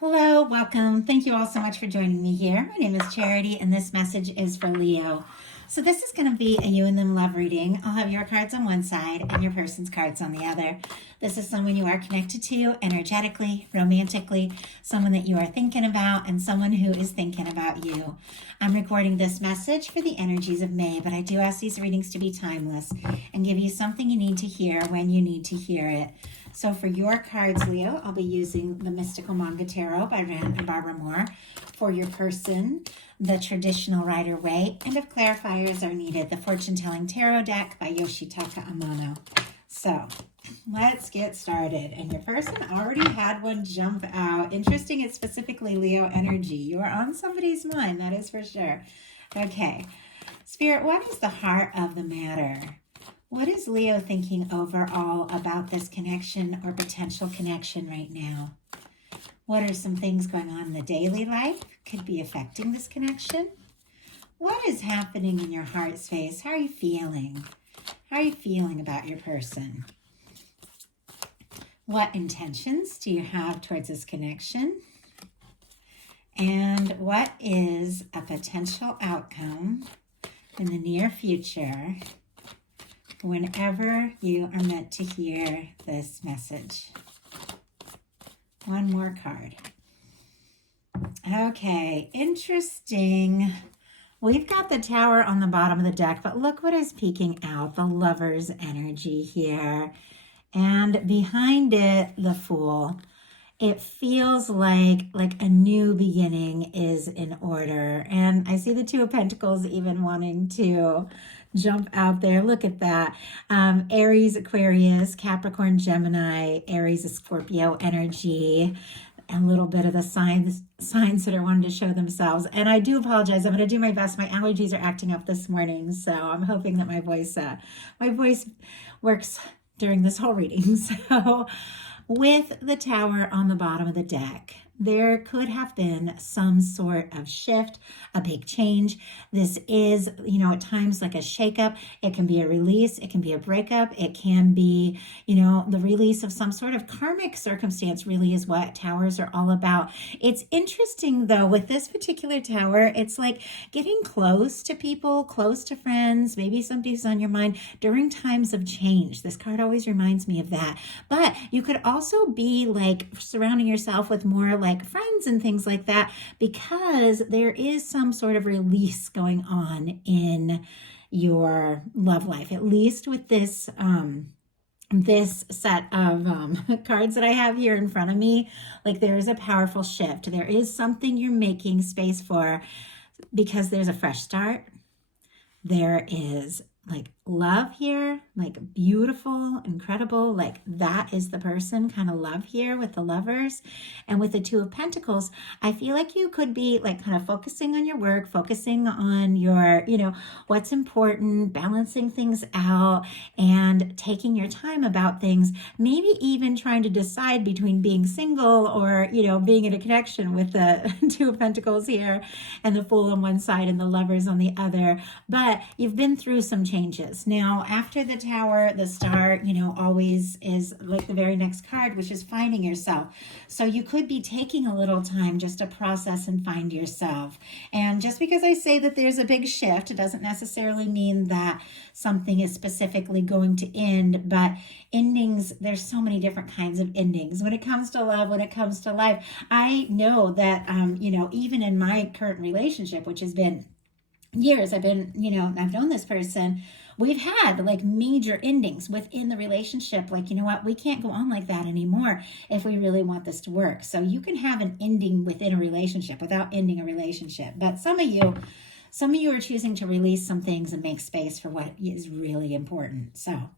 Hello, welcome. Thank you all so much for joining me here. My name is Charity, and this message is for Leo. So this is going to be a you and them love reading. I'll have your cards on one side and your person's cards on the other. This is someone you are connected to energetically, romantically, someone that you are thinking about, and someone who is thinking about you. I'm recording this message for the energies of May, but I do ask these readings to be timeless and give you something you need to hear when you need to hear it. So for your cards, Leo, I'll be using the Mystical Manga Tarot by Rand and Barbara Moore. For your person, the Traditional Rider-Waite. And if clarifiers are needed, the Fortune Telling Tarot deck by Yoshitaka Amano. So let's get started. And your person already had one jump out. Interesting, it's specifically Leo energy. You are on somebody's mind, that is for sure. Okay, Spirit, what is the heart of the matter? What is Leo thinking overall about this connection or potential connection right now? What are some things going on in the daily life could be affecting this connection? What is happening in your heart space? How are you feeling? How are you feeling about your person? What intentions do you have towards this connection? And what is a potential outcome in the near future whenever you are meant to hear this message? One more card. Okay, interesting. We've got the Tower on the bottom of the deck, but look what is peeking out, the Lover's energy here. And behind it, the Fool. It feels like a new beginning is in order. And I see the Two of Pentacles even wanting to jump out there. Look at that. Aries, Aquarius, Capricorn, Gemini, Aries, Scorpio energy. A little bit of the signs that are wanting to show themselves. And I do apologize. I'm going to do my best. My allergies are acting up this morning, so I'm hoping that my voice works during this whole reading. So with the Tower on the bottom of the deck, there could have been some sort of shift, a big change. This is, at times like a shakeup. It can be a release. It can be a breakup. It can be, the release of some sort of karmic circumstance really is what towers are all about. It's interesting though, with this particular tower, it's like getting close to people, close to friends, maybe somebody's on your mind during times of change. This card always reminds me of that. But you could also be like surrounding yourself with more like friends and things like that, because there is some sort of release going on in your love life, at least with this this set of cards that I have here in front of me. Like, there is a powerful shift. There is something you're making space for, because there's a fresh start. There is like love here, like beautiful, incredible, like that is the person kind of love here with the Lovers. And with the Two of Pentacles, I feel like you could be like kind of focusing on your work, focusing on your, what's important, balancing things out and taking your time about things, maybe even trying to decide between being single or, being in a connection with the Two of Pentacles here and the Fool on one side and the Lovers on the other. But you've been through some changes. Now, after the Tower, the Star, always is like the very next card, which is finding yourself. So you could be taking a little time just to process and find yourself. And just because I say that there's a big shift, it doesn't necessarily mean that something is specifically going to end. But endings, there's so many different kinds of endings. When it comes to love, when it comes to life, I know that, even in my current relationship, which has been years, I've known this person, we've had like major endings within the relationship. Like, we can't go on like that anymore if we really want this to work. So you can have an ending within a relationship without ending a relationship. But some of you are choosing to release some things and make space for what is really important. So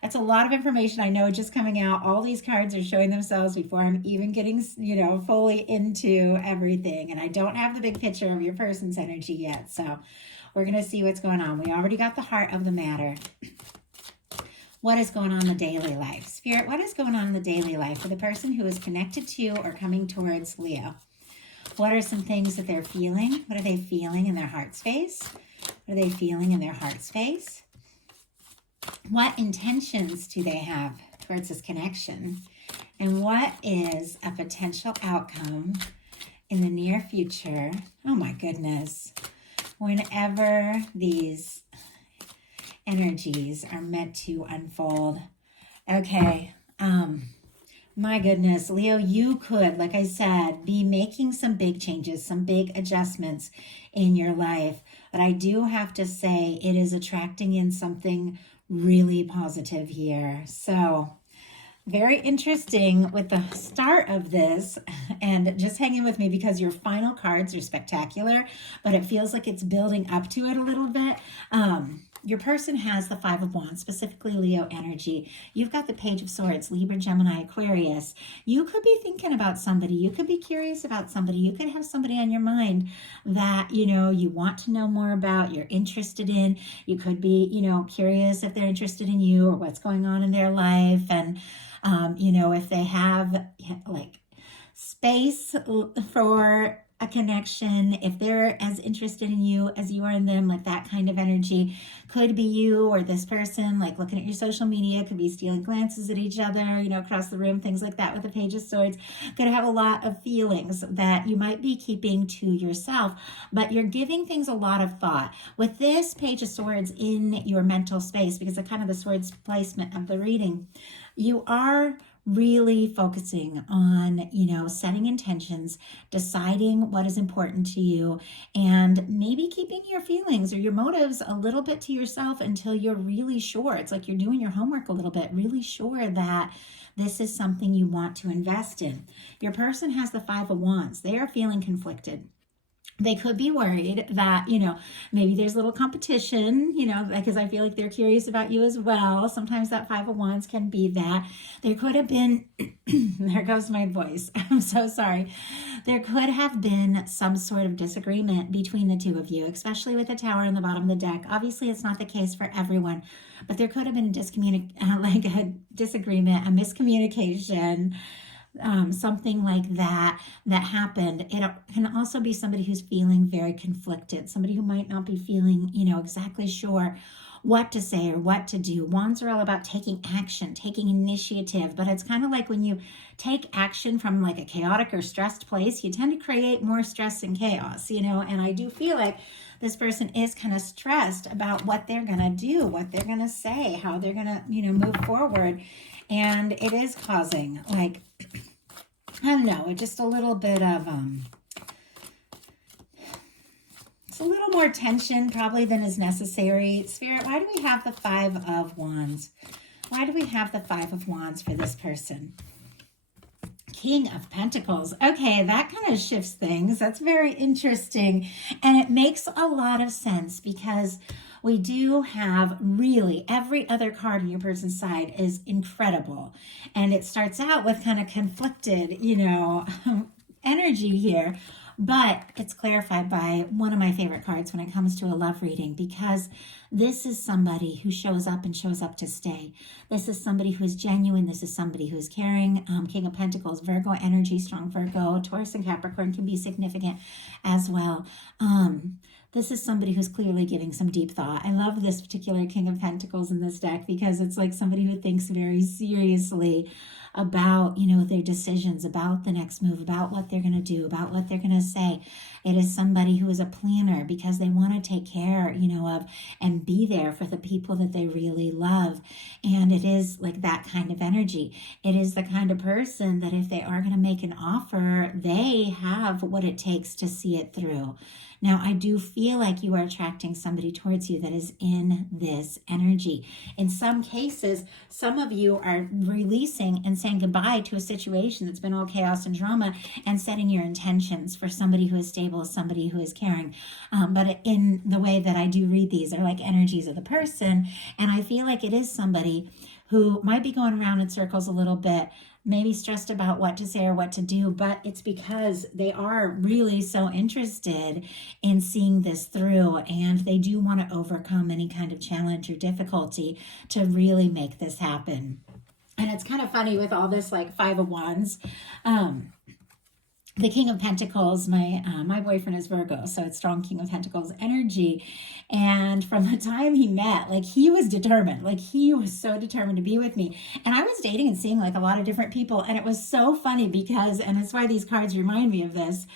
that's a lot of information, I know, just coming out. All these cards are showing themselves before I'm even getting, fully into everything. And I don't have the big picture of your person's energy yet. So we're going to see what's going on. We already got the heart of the matter. What is going on in the daily life? Spirit, what is going on in the daily life for the person who is connected to or coming towards Leo? What are some things that they're feeling? What are they feeling in their heart space? What are they feeling in their heart space? What intentions do they have towards this connection? And what is a potential outcome in the near future? Oh my goodness. Whenever these energies are meant to unfold. Okay. My goodness, Leo, you could, like I said, be making some big changes, some big adjustments in your life. But I do have to say it is attracting in something really positive here. So very interesting with the start of this, and just hang in with me because your final cards are spectacular, but it feels like it's building up to it a little bit. Your person has the Five of Wands, specifically Leo energy. You've got the Page of Swords, Libra, Gemini, Aquarius. You could be thinking about somebody. You could be curious about somebody. You could have somebody on your mind that, you want to know more about, you're interested in. You could be, curious if they're interested in you or what's going on in their life. And, if they have like space for a connection, if they're as interested in you as you are in them, like that kind of energy could be you or this person, like looking at your social media, could be stealing glances at each other, across the room, things like that with the Page of Swords. Could have a lot of feelings that you might be keeping to yourself, but you're giving things a lot of thought. With this Page of Swords in your mental space, because of kind of the swords placement of the reading, you are really focusing on, setting intentions, deciding what is important to you, and maybe keeping your feelings or your motives a little bit to yourself until you're really sure. It's like you're doing your homework a little bit, really sure that this is something you want to invest in. Your person has the Five of Wands. They are feeling conflicted. They could be worried that, maybe there's a little competition, because I feel like they're curious about you as well. Sometimes that Five of Wands can be that. There could have been, there goes my voice. I'm so sorry. There could have been some sort of disagreement between the two of you, especially with the Tower on the bottom of the deck. Obviously, it's not the case for everyone, but there could have been a disagreement, a miscommunication, something like that happened. It can also be somebody who's feeling very conflicted, somebody who might not be feeling, exactly sure what to say or what to do. Wands are all about taking action, taking initiative, but it's kind of like when you take action from like a chaotic or stressed place, you tend to create more stress and chaos, and I do feel like this person is kind of stressed about what they're going to do, what they're going to say, how they're going to, move forward. And it is causing I don't know, just a little bit of, it's a little more tension probably than is necessary. Spirit, why do we have the Five of Wands? Why do we have the Five of Wands for this person? King of Pentacles. Okay, that kind of shifts things. That's very interesting. And it makes a lot of sense because we do have really every other card in your person's side is incredible. And it starts out with kind of conflicted, energy here. But it's clarified by one of my favorite cards when it comes to a love reading, because this is somebody who shows up and shows up to stay. This is somebody who is genuine. This is somebody who is caring. King of Pentacles, Virgo energy, strong Virgo, Taurus and Capricorn can be significant as well. This is somebody who's clearly giving some deep thought. I love this particular King of Pentacles in this deck because it's like somebody who thinks very seriously about, their decisions, about the next move, about what they're going to do, about what they're going to say. It is somebody who is a planner because they want to take care, of and be there for the people that they really love. And it is like that kind of energy. It is the kind of person that if they are going to make an offer, they have what it takes to see it through. Now, I do feel like you are attracting somebody towards you that is in this energy. In some cases, some of you are releasing and saying goodbye to a situation that's been all chaos and drama and setting your intentions for somebody who is stable, somebody who is caring. But in the way that I do read these, are like energies of the person. And I feel like it is somebody who might be going around in circles a little bit, maybe stressed about what to say or what to do, but it's because they are really so interested in seeing this through, and they do want to overcome any kind of challenge or difficulty to really make this happen. And it's kind of funny with all this like Five of Wands. the King of Pentacles, my boyfriend is Virgo, so it's strong King of Pentacles energy. And from the time he met, like he was determined, like he was so determined to be with me. And I was dating and seeing like a lot of different people, and it was so funny because, and it's why these cards remind me of this,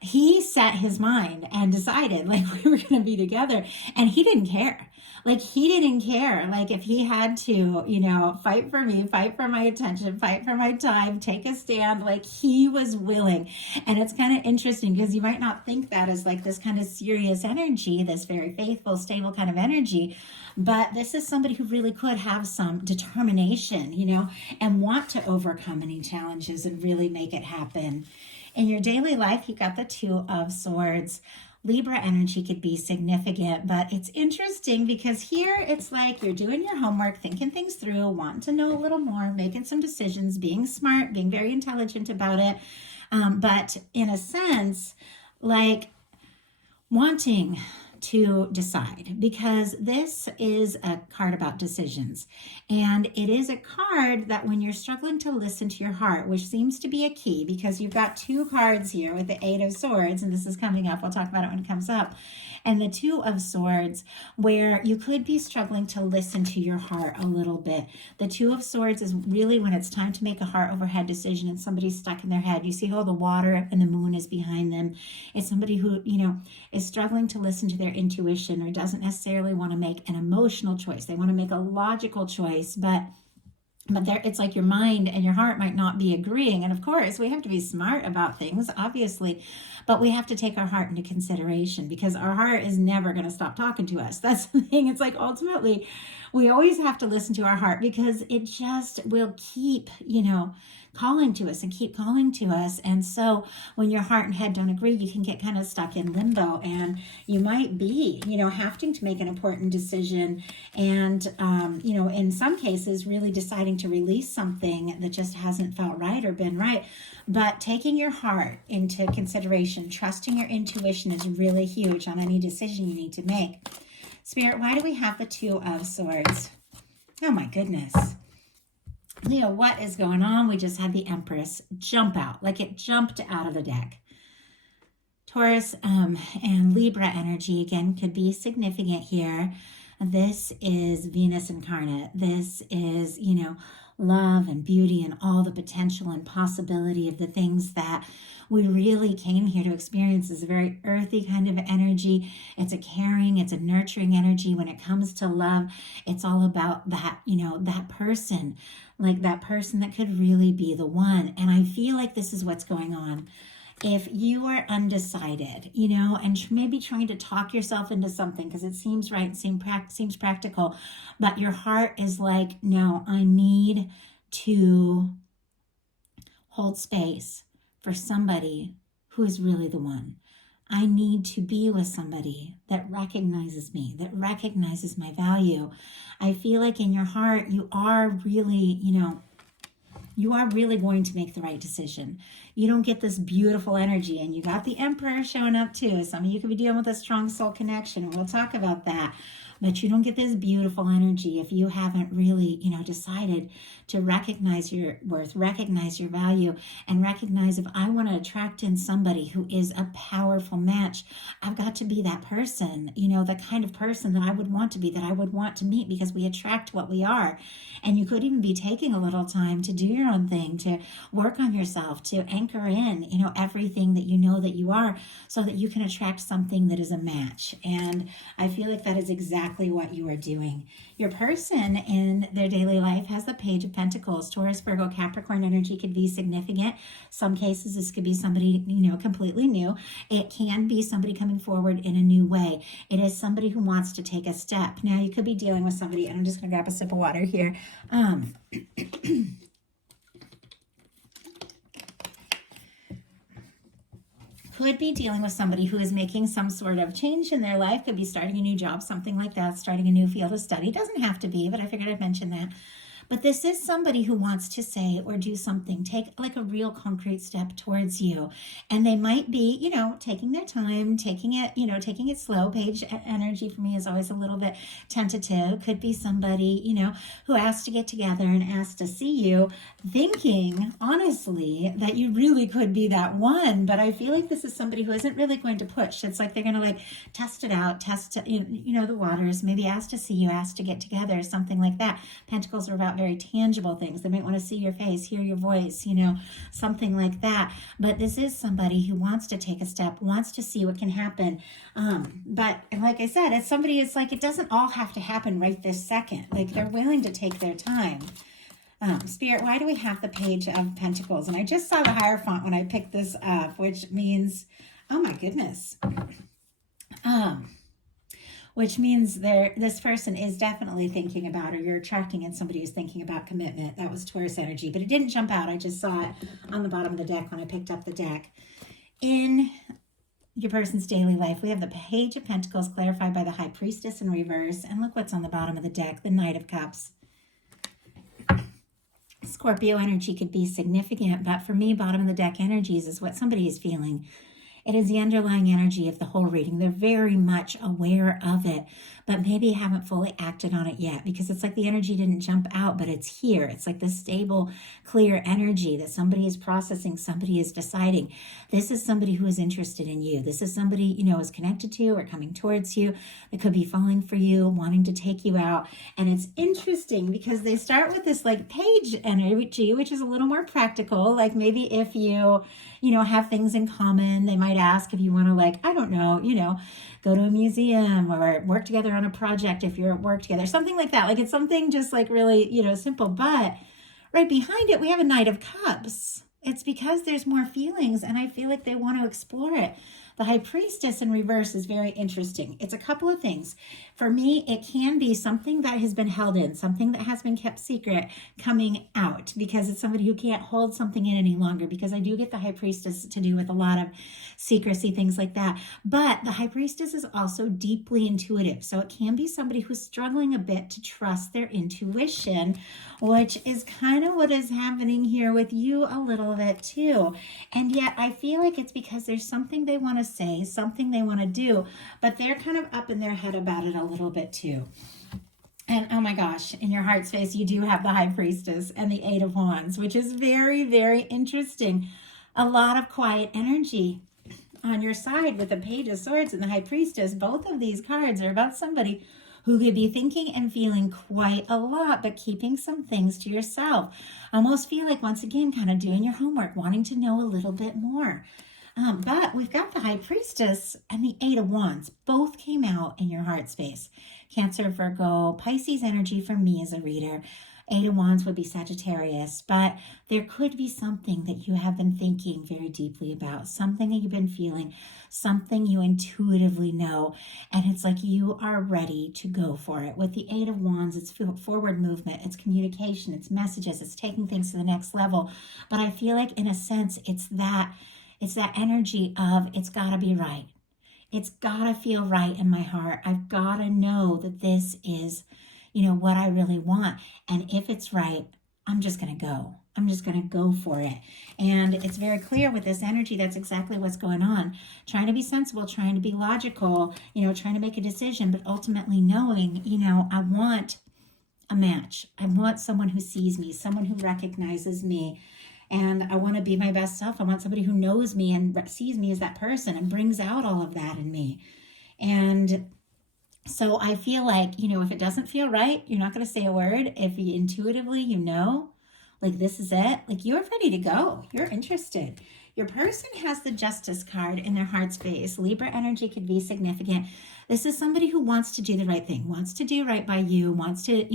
he set his mind and decided like we were going to be together, and he didn't care. Like he didn't care. Like if he had to, fight for me, fight for my attention, fight for my time, take a stand, like he was willing. And it's kind of interesting because you might not think that as like this kind of serious energy, this very faithful, stable kind of energy. But this is somebody who really could have some determination, and want to overcome any challenges and really make it happen. In your daily life, you've got the Two of Swords. Libra energy could be significant, but it's interesting because here it's like you're doing your homework, thinking things through, wanting to know a little more, making some decisions, being smart, being very intelligent about it. But in a sense, like wanting to decide, because this is a card about decisions, and it is a card that when you're struggling to listen to your heart, which seems to be a key because you've got two cards here with the Eight of Swords, and this is coming up, I'll talk about it when it comes up, and the Two of Swords, where you could be struggling to listen to your heart a little bit. The Two of Swords is really when it's time to make a heart over head decision and somebody's stuck in their head. You see how the water and the moon is behind them. It's somebody who, is struggling to listen to their intuition or doesn't necessarily want to make an emotional choice. They want to make a logical choice, but there, it's like your mind and your heart might not be agreeing. And of course, we have to be smart about things, obviously, but we have to take our heart into consideration because our heart is never going to stop talking to us. That's the thing. It's like ultimately, we always have to listen to our heart because it just will keep, calling to us and keep calling to us. And so when your heart and head don't agree, you can get kind of stuck in limbo, and you might be, having to make an important decision. And, in some cases, really deciding to release something that just hasn't felt right or been right. But taking your heart into consideration, trusting your intuition is really huge on any decision you need to make. Spirit, why do we have the Two of Swords? Oh my goodness. Leo, what is going on? We just had the Empress jump out, like it jumped out of the deck. Taurus and Libra energy, again, could be significant here. This is Venus incarnate. This is, love and beauty and all the potential and possibility of the things that we really came here to experience. Is a very earthy kind of energy. It's a caring, it's a nurturing energy. When it comes to love, it's all about that, that person, like that person that could really be the one. And I feel like this is what's going on. If you are undecided, and maybe trying to talk yourself into something because it seems right, seems practical, but your heart is like, no, I need to hold space for somebody who is really the one. I need to be with somebody that recognizes me, that recognizes my value. I feel like in your heart, you are really, you are really going to make the right decision. You don't get this beautiful energy, and you got the Emperor showing up too. Some of you could be dealing with a strong soul connection, and we'll talk about that. But you don't get this beautiful energy if you haven't really, decided to recognize your worth, recognize your value, and recognize if I want to attract in somebody who is a powerful match, I've got to be that person, the kind of person that I would want to be, that I would want to meet, because we attract what we are. And you could even be taking a little time to do your own thing, to work on yourself, to anchor in, everything that you know that you are, so that you can attract something that is a match. And I feel like that is exactly what you are doing. Your person in their daily life has the Page of Pentacles. Taurus, Virgo, Capricorn energy could be significant. Some cases, this could be somebody, completely new. It can be somebody coming forward in a new way. It is somebody who wants to take a step. Now, you could be dealing with somebody, and I'm just going to grab a sip of water here. Could be dealing with somebody who is making some sort of change in their life. Could be starting a new job, something like that, starting a new field of study. Doesn't have to be, but I figured I'd mention that. But this is somebody who wants to say or do something, take like a real concrete step towards you. And they might be, taking their time, taking it slow. Page energy for me is always a little bit tentative. Could be somebody, who asked to get together and asked to see you, thinking honestly that you really could be that one. But I feel like this is somebody who isn't really going to push. It's like they're going to like test it out, the waters, maybe ask to see you, ask to get together, something like that. Pentacles are about very tangible things. They might want to see your face, hear your voice, something like that. But this is somebody who wants to take a step, wants to see what can happen. But like I said, it's somebody, it's like, it doesn't all have to happen right this second. Like they're willing to take their time. Spirit, why do we have the Page of Pentacles? And I just saw the Hierophant when I picked this up, which means, oh my goodness. Which means this person is definitely thinking about, or you're attracting in somebody who's thinking about commitment. That was Taurus energy, but it didn't jump out. I just saw it on the bottom of the deck when I picked up the deck. In your person's daily life, we have the Page of Pentacles clarified by the High Priestess in reverse. And look what's on the bottom of the deck, the Knight of Cups. Scorpio energy could be significant, but for me, bottom of the deck energies is what somebody is feeling. It is the underlying energy of the whole reading. They're very much aware of it, but maybe haven't fully acted on it yet, because it's like the energy didn't jump out, but it's here. It's like this stable, clear energy that somebody is processing, somebody is deciding. This is somebody who is interested in you. This is somebody, is connected to you or coming towards you. That could be falling for you, wanting to take you out. And it's interesting because they start with this like page energy, which is a little more practical. Like maybe if you, have things in common, they might ask if you want to, like, I don't know, go to a museum or work together on a project if you're at work together, something like that. Like it's something just like really, simple. But right behind it, we have a Knight of Cups. It's because there's more feelings and I feel like they want to explore it. The High Priestess in reverse is very interesting. It's a couple of things. For me, it can be something that has been held in, something that has been kept secret coming out, because it's somebody who can't hold something in any longer, because I do get the High Priestess to do with a lot of secrecy, things like that. But the High Priestess is also deeply intuitive. So it can be somebody who's struggling a bit to trust their intuition, which is kind of what is happening here with you a little bit too. And yet I feel like it's because there's something they want to say, something they want to do, but they're kind of up in their head about it a little bit too. And oh my gosh, in your heart space, you do have the High Priestess and the Eight of Wands, which is very, very interesting. A lot of quiet energy on your side with the Page of Swords and the High Priestess. Both of these cards are about somebody who could be thinking and feeling quite a lot, but keeping some things to yourself. Almost feel like, once again, kind of doing your homework, wanting to know a little bit more. But we've got the High Priestess and the Eight of Wands. Both came out in your heart space. Cancer, Virgo, Pisces energy for me as a reader. Eight of Wands would be Sagittarius, but there could be something that you have been thinking very deeply about, something that you've been feeling, something you intuitively know, and it's like you are ready to go for it. With the Eight of Wands, it's forward movement, it's communication, it's messages, it's taking things to the next level. But I feel like in a sense, it's that energy of it's got to be right. It's got to feel right in my heart. I've got to know that this is, what I really want. And if it's right, I'm just going to go. I'm just going to go for it. And it's very clear with this energy, that's exactly what's going on. Trying to be sensible, trying to be logical, trying to make a decision, but ultimately knowing, I want a match. I want someone who sees me, someone who recognizes me. And I want to be my best self. I want somebody who knows me and sees me as that person and brings out all of that in me. And so I feel like, if it doesn't feel right, you're not going to say a word. If you intuitively, like this is it, like you're ready to go. You're interested. Your person has the Justice card in their heart space. Libra energy could be significant. This is somebody who wants to do the right thing, wants to do right by you, wants to,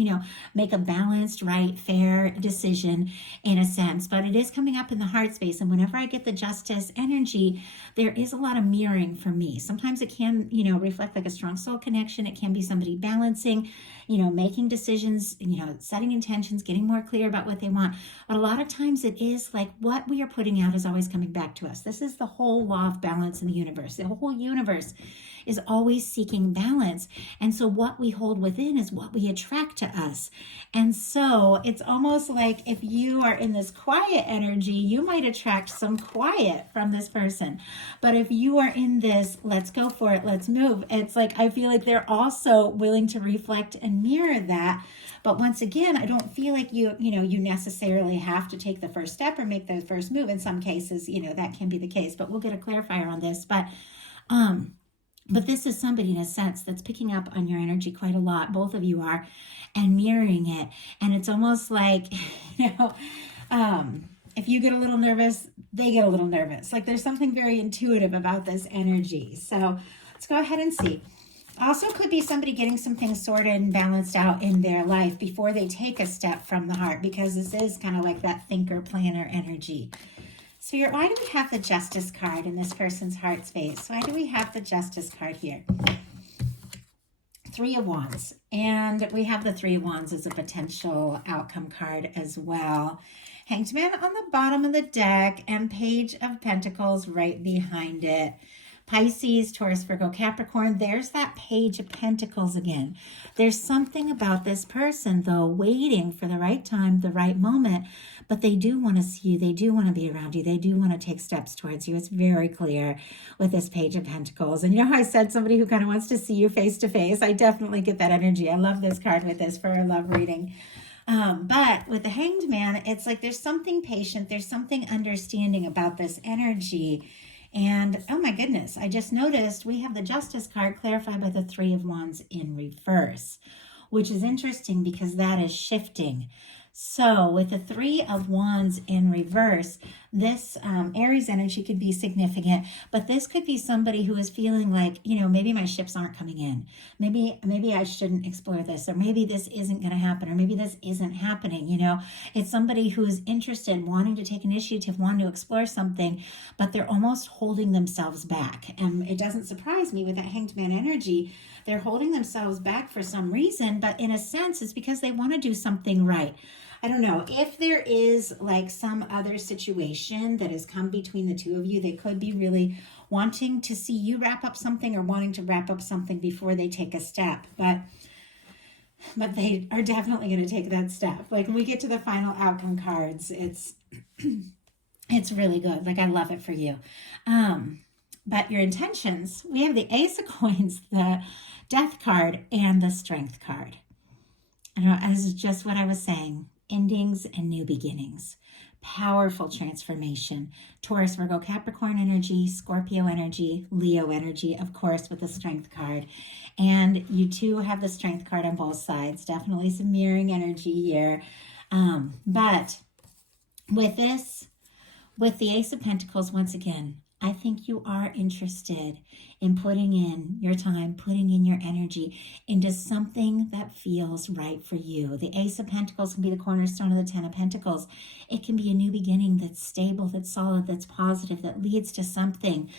make a balanced, right, fair decision in a sense. But it is coming up in the heart space. And whenever I get the Justice energy, there is a lot of mirroring for me. Sometimes it can, reflect like a strong soul connection. It can be somebody balancing, making decisions, setting intentions, getting more clear about what they want. But a lot of times it is like what we are putting out is always coming back to us. This is the whole law of balance in the universe. The whole universe is always seeking balance. And so what we hold within is what we attract to us. And so it's almost like if you are in this quiet energy, you might attract some quiet from this person. But if you are in this, let's go for it, let's move, it's like, I feel like they're also willing to reflect and mirror that. But once again, I don't feel like you necessarily have to take the first step or make the first move. In some cases, that can be the case, but we'll get a clarifier on this. But this is somebody in a sense that's picking up on your energy quite a lot. Both of you are, and mirroring it. And it's almost like, if you get a little nervous, they get a little nervous. Like there's something very intuitive about this energy. So let's go ahead and see. Also could be somebody getting some things sorted and balanced out in their life before they take a step from the heart, because this is kind of like that thinker, planner energy. So why do we have the Justice card in this person's heart space? Why do we have the Justice card here? Three of Wands. And we have the Three of Wands as a potential outcome card as well. Hanged Man on the bottom of the deck and Page of Pentacles right behind it. Pisces, Taurus, Virgo, Capricorn. There's that Page of Pentacles again. There's something about this person, though, waiting for the right time, the right moment, but they do want to see you. They do want to be around you. They do want to take steps towards you. It's very clear with this Page of Pentacles. And how I said somebody who kind of wants to see you face to face? I definitely get that energy. I love this card with this for a love reading. But with the Hanged Man, it's like there's something patient. There's something understanding about this energy. And oh my goodness, I just noticed we have the Justice card clarified by the Three of Wands in reverse, which is interesting because that is shifting. So with the Three of Wands in reverse, this Aries energy could be significant, but this could be somebody who is feeling like, maybe my ships aren't coming in. Maybe I shouldn't explore this, or maybe this isn't going to happen, or maybe this isn't happening. It's somebody who is interested, wanting to take initiative, wanting to explore something, but they're almost holding themselves back. And it doesn't surprise me with that Hanged Man energy. They're holding themselves back for some reason, but in a sense, it's because they want to do something right. I don't know if there is like some other situation that has come between the two of you. They could be really wanting to see you wrap up something or wanting to wrap up something before they take a step. But they are definitely going to take that step. Like when we get to the final outcome cards, it's really good. Like I love it for you. But your intentions, we have the Ace of Coins, the Death card, and the Strength card. This is just what I was saying. Endings and new beginnings. Powerful transformation. Taurus, Virgo, Capricorn energy, Scorpio energy, Leo energy, of course, with the Strength card. And you too have the Strength card on both sides. Definitely some mirroring energy here. But with the Ace of Pentacles, once again, I think you are interested in putting in your time, putting in your energy into something that feels right for you. The Ace of Pentacles can be the cornerstone of the Ten of Pentacles. It can be a new beginning that's stable, that's solid, that's positive, that leads to something.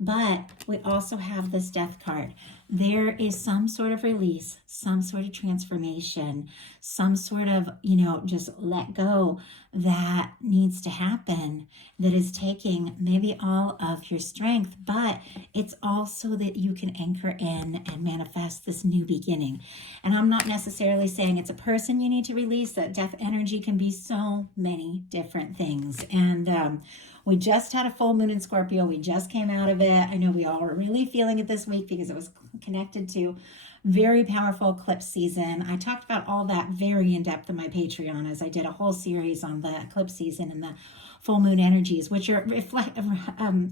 But we also have this Death card. There is some sort of release, some sort of transformation, some sort of, just let go that needs to happen, that is taking maybe all of your strength, but it's also that you can anchor in and manifest this new beginning. And I'm not necessarily saying it's a person you need to release. That Death energy can be so many different things. And we just had a full moon in Scorpio. We just came out of it. I know we all are really feeling it this week because it was connected to very powerful eclipse season. I talked about all that very in depth in my Patreon as I did a whole series on the eclipse season and the full moon energies, which are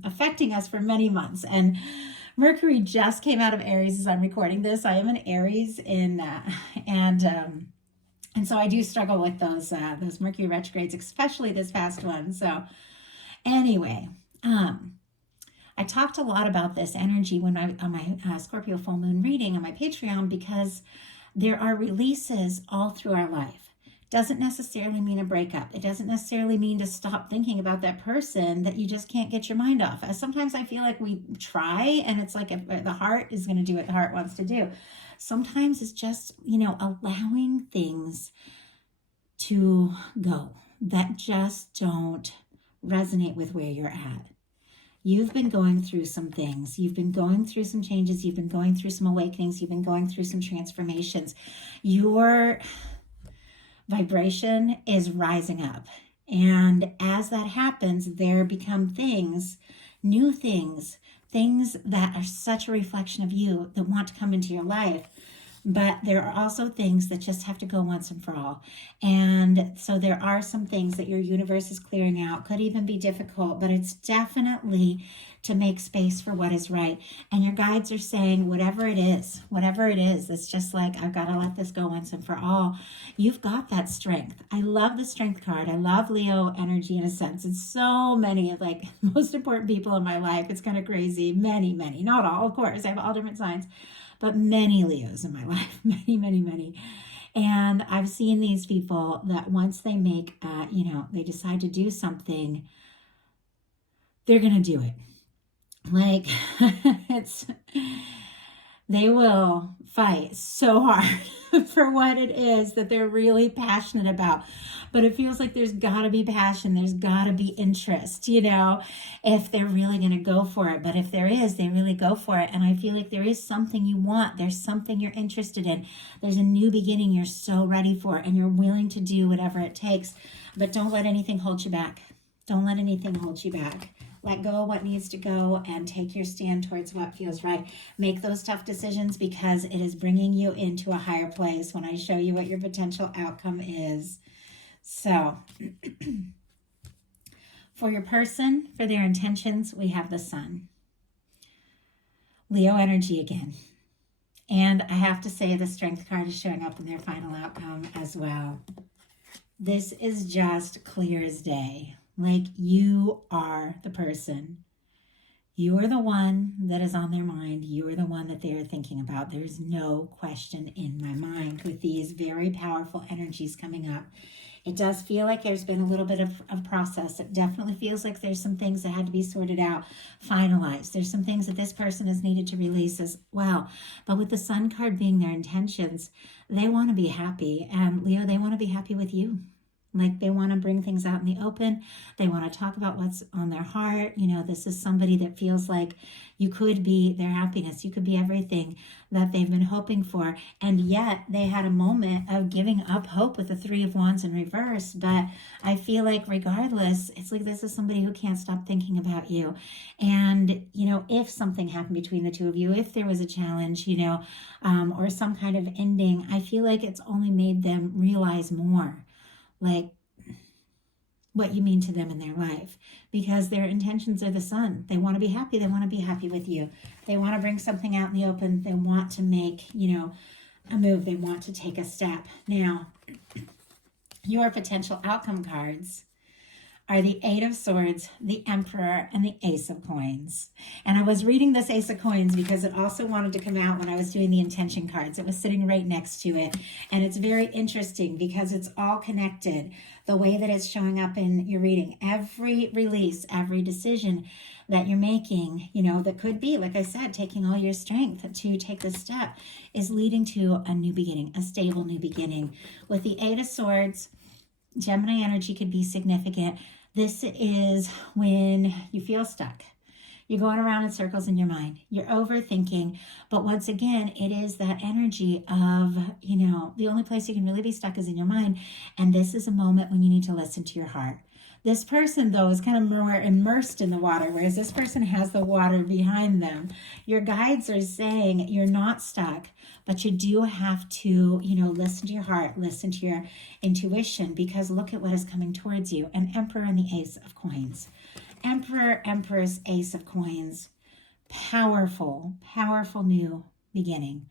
affecting us for many months. And Mercury just came out of Aries as I'm recording this. I am an Aries and so I do struggle with those Mercury retrogrades, especially this past one. So anyway, I talked a lot about this energy on my Scorpio full moon reading on my Patreon, because there are releases all through our life. Doesn't necessarily mean a breakup. It doesn't necessarily mean to stop thinking about that person that you just can't get your mind off. Sometimes I feel like we try and it's like the heart is going to do what the heart wants to do. Sometimes it's just, allowing things to go that just don't resonate with where you're at. You've been going through some things. You've been going through some changes. You've been going through some awakenings. You've been going through some transformations. Your vibration is rising up. And as that happens, there become things, new things, things that are such a reflection of you that want to come into your life. But there are also things that just have to go once and for all. And so there are some things that your universe is clearing out. Could even be difficult, but it's definitely to make space for what is right. And your guides are saying, whatever it is, it's just like, I've got to let this go once and for all. You've got that strength. I love the strength card. I love Leo energy in a sense. It's so many of like most important people in my life. It's kind of crazy. Many, not all, of course. I have all different signs. But many Leos in my life, many. And I've seen these people that once they make, they decide to do something, they're going to do it. Like, they will fight so hard for what it is that they're really passionate about. But it feels like there's got to be passion. There's got to be interest, if they're really going to go for it. But if there is, they really go for it. And I feel like there is something you want. There's something you're interested in. There's a new beginning you're so ready for, and you're willing to do whatever it takes. But don't let anything hold you back. Don't let anything hold you back. Let go of what needs to go and take your stand towards what feels right. Make those tough decisions because it is bringing you into a higher place when I show you what your potential outcome is. So, for your person, for their intentions, we have the Sun. Leo energy again. And I have to say the Strength card is showing up in their final outcome as well. This is just clear as day. Like, you are the person. You are the one that is on their mind. You are the one that they are thinking about. There's no question in my mind with these very powerful energies coming up. It does feel like there's been a little bit of process. It definitely feels like there's some things that had to be sorted out, finalized. There's some things that this person has needed to release as well. But with the Sun card being their intentions, they want to be happy. And Leo, they want to be happy with you. Like, they want to bring things out in the open. They want to talk about what's on their heart. This is somebody that feels like you could be their happiness. You could be everything that they've been hoping for. And yet they had a moment of giving up hope with the Three of Wands in reverse. But I feel like regardless, it's like this is somebody who can't stop thinking about you. And, if something happened between the two of you, if there was a challenge, or some kind of ending, I feel like it's only made them realize more like what you mean to them in their life, because their intentions are the Sun. They want to be happy. They want to be happy with you. They want to bring something out in the open. They want to make, a move. They want to take a step. Now, your potential outcome cards are the Eight of Swords, the Emperor, and the Ace of Coins. And I was reading this Ace of Coins because it also wanted to come out when I was doing the intention cards. It was sitting right next to it. And it's very interesting because it's all connected. The way that it's showing up in your reading. Every release, every decision that you're making, that could be, like I said, taking all your strength to take this step is leading to a new beginning, a stable new beginning. With the Eight of Swords, Gemini energy could be significant. This is when you feel stuck. You're going around in circles in your mind. You're overthinking. But once again, it is that energy of, the only place you can really be stuck is in your mind. And this is a moment when you need to listen to your heart. This person, though, is kind of more immersed in the water, whereas this person has the water behind them. Your guides are saying you're not stuck, but you do have to, listen to your heart, listen to your intuition, because look at what is coming towards you. An Emperor and the Ace of Coins. Emperor, Empress, Ace of Coins. Powerful new beginning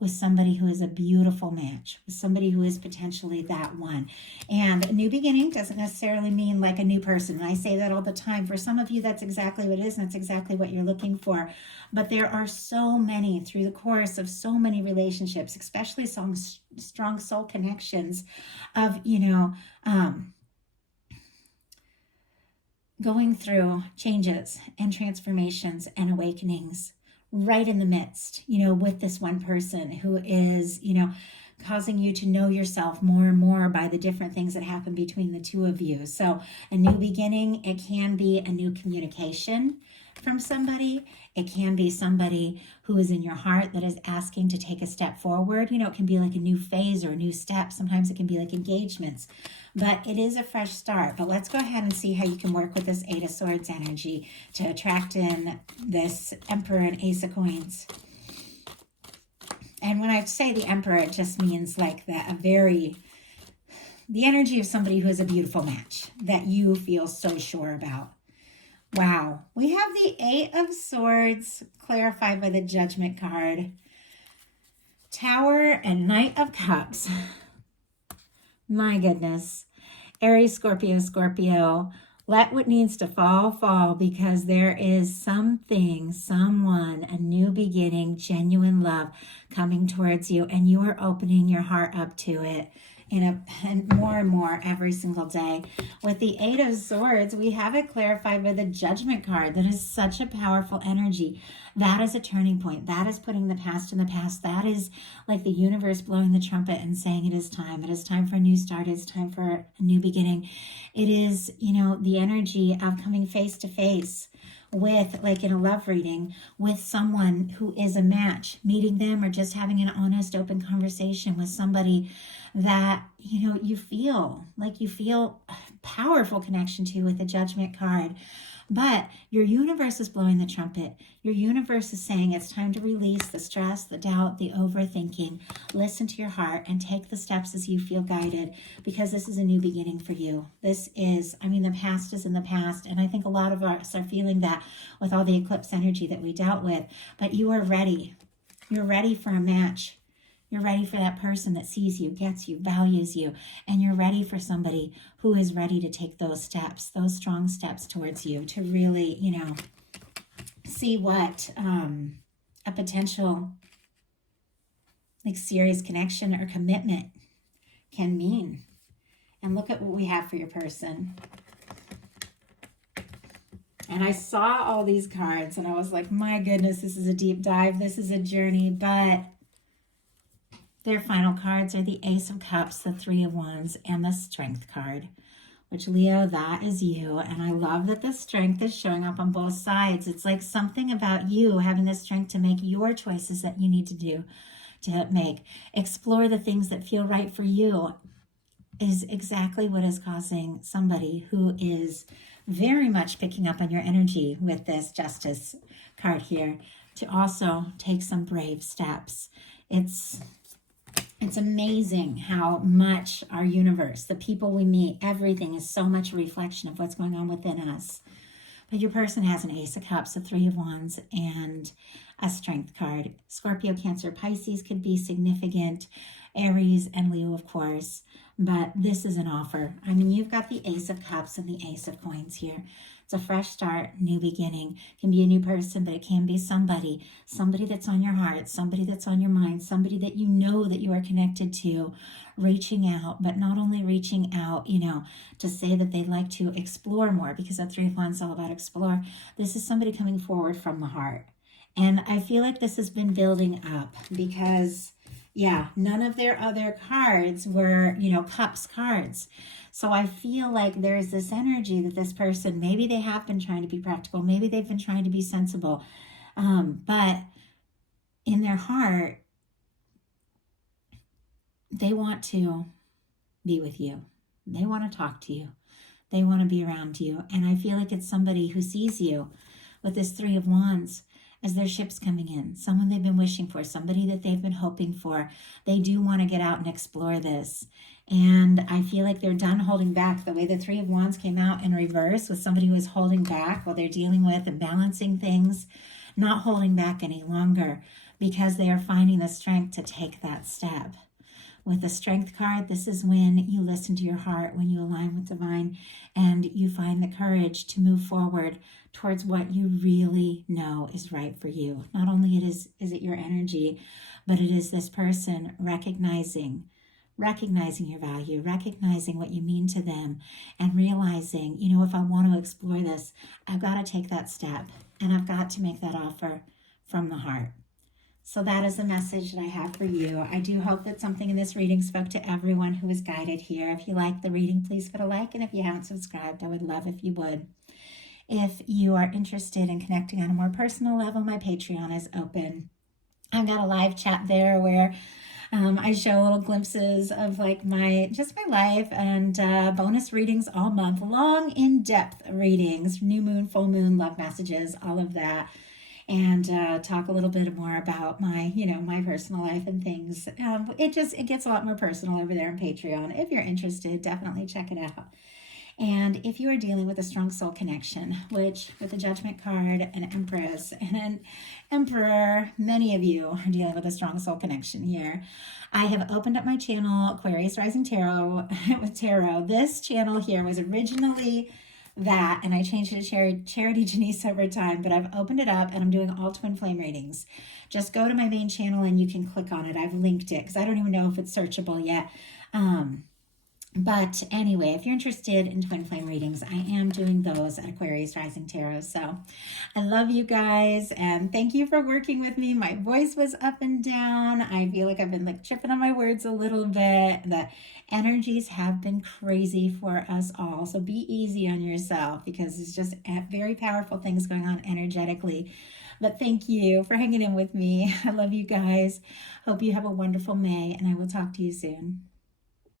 with somebody who is a beautiful match, with somebody who is potentially that one. And a new beginning doesn't necessarily mean like a new person. And I say that all the time. For some of you, that's exactly what it is, and that's exactly what you're looking for. But there are so many through the course of so many relationships, especially strong soul connections of, going through changes and transformations and awakenings right in the midst, with this one person who is, causing you to know yourself more and more by the different things that happen between the two of you. So a new beginning, it can be a new communication from somebody. It can be somebody who is in your heart that is asking to take a step forward. It can be like a new phase or a new step. Sometimes it can be like engagements, but it is a fresh start. But let's go ahead and see how you can work with this Eight of Swords energy to attract in this Emperor and Ace of Coins. And when I say the Emperor, it just means like the energy of somebody who is a beautiful match that you feel so sure about. Wow. We have the Eight of Swords clarified by the Judgment card. Tower and Knight of Cups. My goodness. Aries, Scorpio, Scorpio. Let what needs to fall, fall, because there is something, someone, a new beginning, genuine love coming towards you, and you are opening your heart up to it. And more every single day. With the Eight of Swords, we have it clarified by the Judgment card. That is such a powerful energy. That is a turning point. That is putting the past in the past. That is like the universe blowing the trumpet and saying it is time. It is time for a new start. It is time for a new beginning. It is, the energy of coming face to face with, like in a love reading, with someone who is a match, meeting them or just having an honest, open conversation with somebody that, you feel powerful connection to with the Judgment card. But your universe is blowing the trumpet. Your universe is saying it's time to release the stress, the doubt, the overthinking. Listen to your heart and take the steps as you feel guided, because this is a new beginning for you. This is, the past is in the past. And I think a lot of us are feeling that with all the eclipse energy that we dealt with. But you are ready. You're ready for a match. You're ready for that person that sees you, gets you, values you, and you're ready for somebody who is ready to take those steps, those strong steps towards you to really, see what a potential like serious connection or commitment can mean. And look at what we have for your person. And I saw all these cards and I was like, my goodness, this is a deep dive. This is a journey, but their final cards are the Ace of Cups, the Three of Wands, and the Strength card, which, Leo, that is you. And I love that the strength is showing up on both sides. It's like something about you having the strength to make your choices that you need to make. Explore the things that feel right for you is exactly what is causing somebody who is very much picking up on your energy with this Justice card here to also take some brave steps. It's amazing how much our universe, the people we meet, everything is so much a reflection of what's going on within us. But your person has an Ace of Cups, a Three of Wands, and a Strength card. Scorpio, Cancer, Pisces could be significant. Aries and Leo, of course. But this is an offer. You've got the Ace of Cups and the Ace of Coins here. It's a fresh start, new beginning. It can be a new person, but it can be somebody that's on your heart, somebody that's on your mind, somebody that you know that you are connected to, reaching out, but not only reaching out, to say that they'd like to explore more, because that Three of Wands is all about explore. This is somebody coming forward from the heart. And I feel like this has been building up because, none of their other cards were, Cups cards. So I feel like there's this energy that this person, maybe they have been trying to be practical, maybe they've been trying to be sensible, but in their heart, they want to be with you. They want to talk to you. They want to be around you. And I feel like it's somebody who sees you with this Three of Wands as their ship's coming in, someone they've been wishing for, somebody that they've been hoping for. They do want to get out and explore this. And I feel like they're done holding back. The way the Three of Wands came out in reverse with somebody who is holding back while they're dealing with and balancing things, not holding back any longer because they are finding the strength to take that step. With the Strength card, this is when you listen to your heart, when you align with divine, and you find the courage to move forward towards what you really know is right for you. Not only is it your energy, but it is this person recognizing your value, recognizing what you mean to them, and realizing, if I want to explore this, I've got to take that step, and I've got to make that offer from the heart. So that is the message that I have for you. I do hope that something in this reading spoke to everyone who was guided here. If you liked the reading, please put a like. And if you haven't subscribed, I would love if you would. If you are interested in connecting on a more personal level, my Patreon is open. I've got a live chat there where I show little glimpses of like my life and bonus readings all month, long in-depth readings, new moon, full moon, love messages, all of that, and talk a little bit more about my my personal life and things. It gets a lot more personal over there on Patreon. If you're interested, definitely check it out. And if you are dealing with a strong soul connection, which with the Judgment card, an Empress, and an Emperor, many of you are dealing with a strong soul connection here. I have opened up my channel, Aquarius Rising Tarot with Tarot. This channel here was originally that, and I changed it to Charity Janice over time, but I've opened it up and I'm doing all twin flame readings. Just go to my main channel and you can click on it. I've linked it because I don't even know if it's searchable yet. But anyway, if you're interested in twin flame readings, I am doing those at Aquarius Rising Tarot. So I love you guys and thank you for working with me. My voice was up and down. I feel like I've been like tripping on my words a little bit. The energies have been crazy for us all. So be easy on yourself because it's just very powerful things going on energetically. But thank you for hanging in with me. I love you guys. Hope you have a wonderful May and I will talk to you soon.